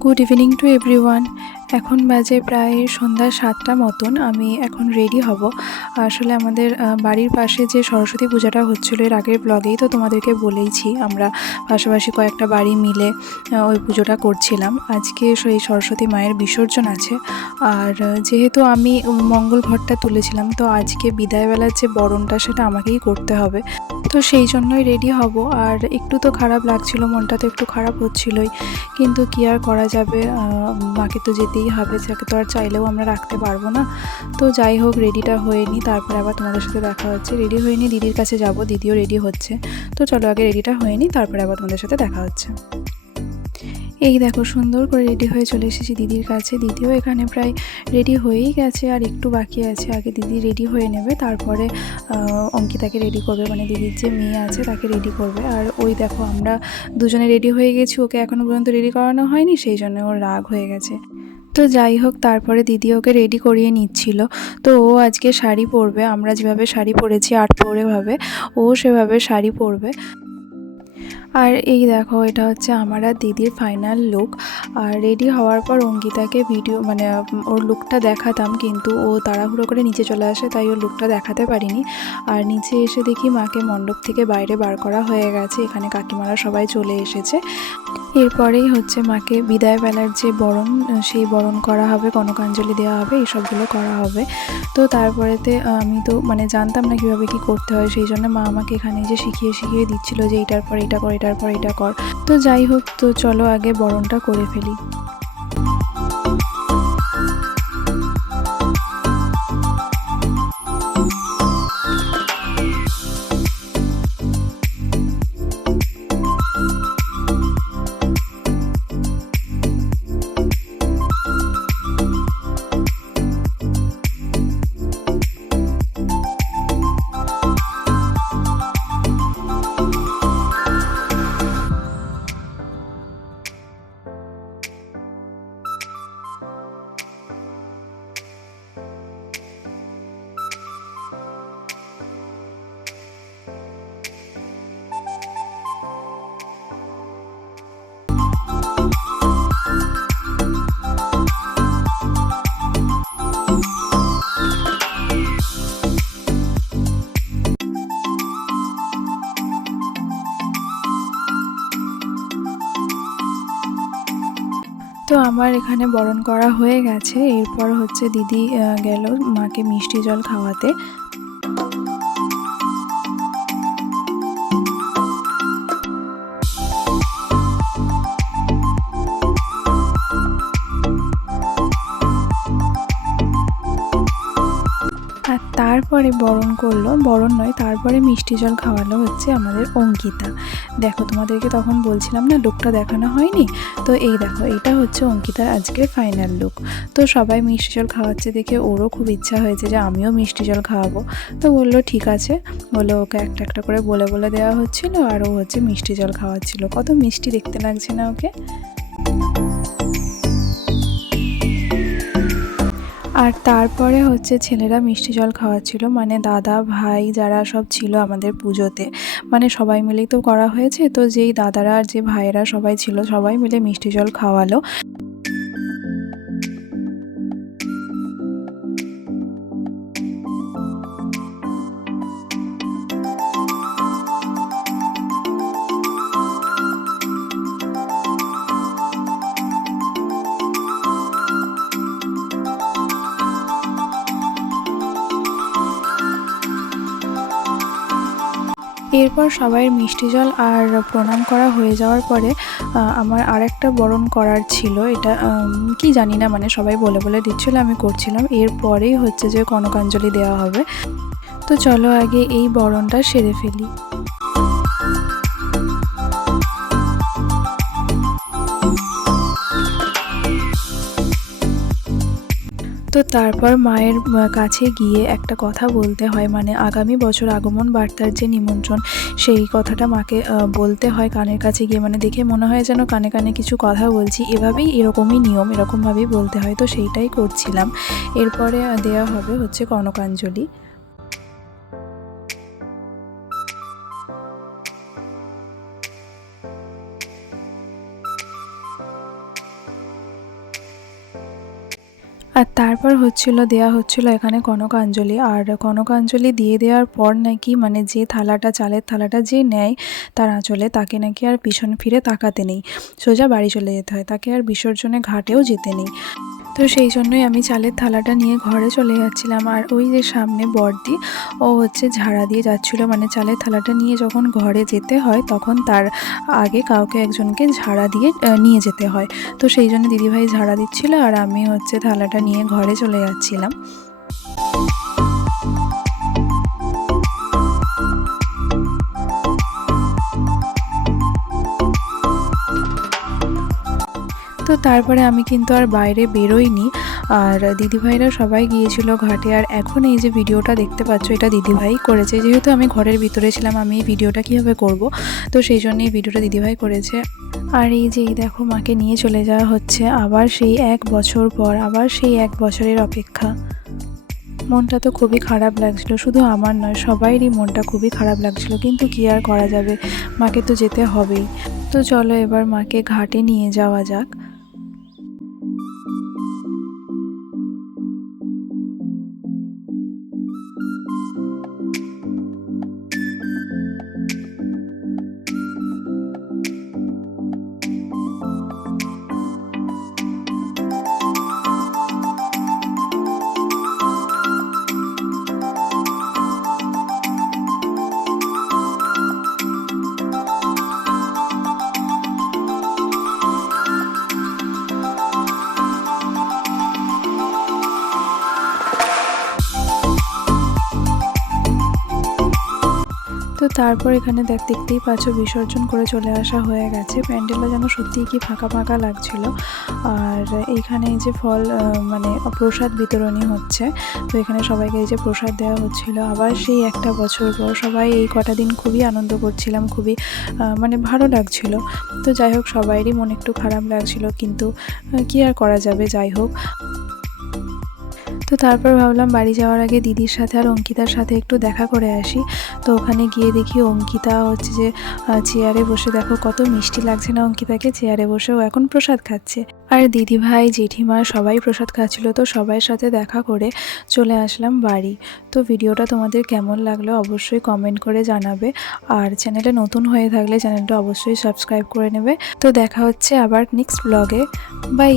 Good evening to everyone এখন বাজে প্রায় সন্ধ্যা সাতটা মতন, আমি এখন রেডি হব। আসলে আমাদের বাড়ির পাশে যে সরস্বতী পূজাটা হচ্ছিল এর আগের ব্লগেই তো তোমাদেরকে বলেইছি, আমরা পাশাপাশি কয়েকটা বাড়ি মিলে ওই পুজোটা করছিলাম। আজকে সেই সরস্বতী মায়ের বিসর্জন আছে। আর যেহেতু আমি মঙ্গল ঘরটা তুলেছিলাম, তো আজকে বিদায়বেলার যে বরণটা সেটা আমাকেই করতে হবে। তো সেই জন্যই রেডি হব। আর একটু তো খারাপ লাগছিল, মনটা তো একটু খারাপ হচ্ছিলোই। কিন্তু কি আর করা যাবে? মাকে তো যেতেই হবে, যাকে তো আর চাইলেও আমরা রাখতে পারব না। তো যাই হোক রেডিটা হয়ে নি, তারপরে আবার তোমাদের সাথে দেখা হচ্ছে। রেডি হয়ে নি, দিদির কাছে যাব, দিদিও রেডি হচ্ছে। তো চলো আগে রেডিটা হয়ে নি, তারপরে আবার তোমাদের সাথে দেখা হচ্ছে। এই দেখো, সুন্দর করে রেডি হয়ে চলে এসেছি দিদির কাছে। দিদিও এখানে প্রায় রেডি হয়েই গেছে, আর একটু বাকি আছে। আগে দিদি রেডি হয়ে নেবে, তারপরে অঙ্কিতাকে রেডি করবে মানে দিদির যে মেয়ে আছে, তাকে রেডি করবে। আর ওই দেখো, আমরা দুজনে রেডি হয়ে গেছি, ওকে এখনও পর্যন্ত রেডি করানো হয়নি, সেই জন্য ওর রাগ হয়ে গেছে। তো যাই হোক, তারপরে দিদি ওকে রেডি করিয়ে নিচ্ছিল। তো ও আজকে শাড়ি পরবে, আমরা যেভাবে শাড়ি পরেছি আট পরেভাবে ও সেভাবে শাড়ি পরবে। আর এই দেখো, এটা হচ্ছে আমার আর দিদির ফাইনাল লুক আর রেডি হওয়ার পর অঙ্কিতাকে ভিডিও মানে ওর লুকটা দেখাতাম, কিন্তু ও তাড়াহুড়ো করে নিচে চলে আসে, তাই ওর লুকটা দেখাতে পারিনি। আর নিচে এসে দেখি মাকে মণ্ডপ থেকে বাইরে বার করা হয়ে গেছে, এখানে কাকিমারা সবাই চলে এসেছে। এরপরেই হচ্ছে মাকে বিদায়বেলার যে বরণ সেই বরণ করা হবে, কনকাঞ্জলি দেওয়া হবে এইসবগুলো করা হবে। তো তারপরেতে আমি তো মানে জানতাম না কীভাবে কী করতে হয়, সেই জন্য মা আমাকে এখানে যে শিখিয়ে শিখিয়ে দিচ্ছিল যে এটার পর এটা কর এটার পর এটা কর। তো যাই হোক, তো চলো আগে বরণটা করে ফেলি। তো আমার এখানে বরণ করা হয়ে গেছে। এরপর হচ্ছে দিদি গেল মাকে মিষ্টি জল খাওয়াতে। তারপরে বরণ করল। বরণ নয়, তারপরে মিষ্টি জল খাওয়ালো হচ্ছে আমাদের অঙ্কিতা। দেখো, তোমাদেরকে তখন বলছিলাম না লুকটা দেখানো হয়নি? তো এই দেখো এটা হচ্ছে অঙ্কিতার আজকের ফাইনাল লুক তো সবাই মিষ্টি জল খাওয়াচ্ছে দেখে ওরও খুব ইচ্ছা হয়েছে যে আমিও মিষ্টি জল খাওয়াবো। তো বলল, ঠিক আছে। বলে ওকে একটা একটা করে বলে বলে দেওয়া হচ্ছিল আর ও হচ্ছে মিষ্টি জল খাওয়াচ্ছিল। কত মিষ্টি দেখতে লাগছে না ওকে? আর তারপরে হচ্ছে ছেলেরা মিষ্টি জল খাওয়াচ্ছিল মানে দাদা, ভাই যারা সব ছিল আমাদের পুজোতে। মানে সবাই মিলেই তো করা হয়েছে, তো যেই দাদারা আর যে ভাইয়েরা সবাই ছিল, সবাই মিলে মিষ্টি জল খাওয়ালো। এরপর সবাই মিষ্টি জল আর প্রণাম করা হয়ে যাওয়ার পরে আমার আরেকটা বরণ করার ছিল। এটা কি জানি না মানে সবাই বলে বলে দিচ্ছিল, আমি করছিলাম। এরপরেই হচ্ছে যে কনকাঞ্জলি দেওয়া হবে। তো চলো আগে এই বরণটা সেরে ফেলি। তারপর মায়ের কাছে গিয়ে একটা কথা বলতে হয়। মানে আগামী বছর আগমন বার্তার যে নিমন্ত্রণ, সেই কথাটা মাকে বলতে হয় কানের কাছে গিয়ে। মানে দেখে মনে হয় যেন কানে কানে কিছু কথা বলছি। এভাবেই এরকমই নিয়ম, এরকমভাবেই বলতে হয়। তো সেইটাই করছিলাম। এরপরে দেওয়া হবে হচ্ছে কনকাঞ্জলি। আর তারপর হচ্ছিল, দেয়া হচ্ছিল এখানে কনকাঞ্জলি। আর কনকাঞ্জলি দিয়ে দেওয়ার পর নাকি মানে যে থালাটা, চালের থালাটা যে নেয় তার আঁচলে তাকে নাকি আর পিছন ফিরে তাকাতে নেই। সোজা বাড়ি চলে যেতে হয়। তাকে আর বিসর্জনে ঘাটেও যেতে নেই। তো সেই জন্যই আমি চালের থালাটা নিয়ে ঘরে চলে যাচ্ছিলাম। আর ওই যে সামনে বর্দি, ও হচ্ছে ঝাড়া দিয়ে যাচ্ছিল। মানে চালের থালাটা নিয়ে যখন ঘরে যেতে হয়, তখন তার আগে কাউকে একজনকে ঝাড়া দিয়ে নিয়ে যেতে হয়। তো সেই জন্য দিদিভাই ঝাড়া দিচ্ছিল আর আমি হচ্ছে থালাটা নিয়ে ঘরে চলে যাচ্ছিলাম। তো তারপরে আমি কিন্তু আর বাইরে বেরোইনি। আর দিদিভাইরা সবাই গিয়েছিল ঘাটে। আর এখন এই যে ভিডিওটা দেখতে পাচ্ছ, এটা দিদিভাই করেছে। যেহেতু আমি ঘরের ভিতরে ছিলাম, আমি এই ভিডিওটা কীভাবে করব? তো সেই জন্য এই ভিডিওটা দিদিভাই করেছে। আর এই যে দেখো, মাকে নিয়ে চলে যাওয়া হচ্ছে। আবার সেই এক বছর পর, আবার সেই এক বছরের অপেক্ষা। মনটা তো খুবই খারাপ লাগছিল। শুধু আমার নয়, সবাইরই মনটা খুবই খারাপ লাগছিল। কিন্তু কি আর করা যাবে? মাকে তো যেতে হবেই। তো চলো এবার মাকে ঘাটে নিয়ে যাওয়া যাক। তো তারপর এখানে দেখ, দেখতেই পাচ্ছ বিসর্জন করে চলে আসা হয়ে গেছে। প্যান্ডেলটা যেন সত্যিই কি ফাঁকা ফাঁকা লাগছিল। আর এইখানে এই যে ফল মানে প্রসাদ বিতরণী হচ্ছে। তো এখানে সবাইকে এই যে প্রসাদ দেওয়া হচ্ছিল। আবার সেই একটা বছর পর সবাই এই কটা দিন খুবই আনন্দ করছিলাম, খুবই মানে ভালো লাগছিল। তো যাই হোক, সবাইরই মন একটু খারাপ লাগছিল, কিন্তু কি আর করা যাবে? যাই হোক। তো তারপর ভাবলাম বাড়ি যাওয়ার আগে দিদির সাথে আর অঙ্কিতার সাথে একটু দেখা করে আসি। তো ওখানে গিয়ে দেখি অঙ্কিতা হচ্ছে যে চেয়ারে বসে দেখো কত মিষ্টি লাগছে না অঙ্কিতাকে, চেয়ারে বসে ও এখন প্রসাদ খাচ্ছে। আর দিদি ভাই জেঠিমা সবাই প্রসাদ খাচ্ছিল তো সবার সাথে দেখা করে চলে আসলাম বাড়ি। তো ভিডিওটা তোমাদের কেমন লাগল অবশ্যই কমেন্ট করে জানাবে। আর চ্যানেলে নতুন হয়ে থাকলে চ্যানেলটা অবশ্যই সাবস্ক্রাইব করে নেবে। তো দেখা হচ্ছে আবার নেক্সট ব্লগে বাই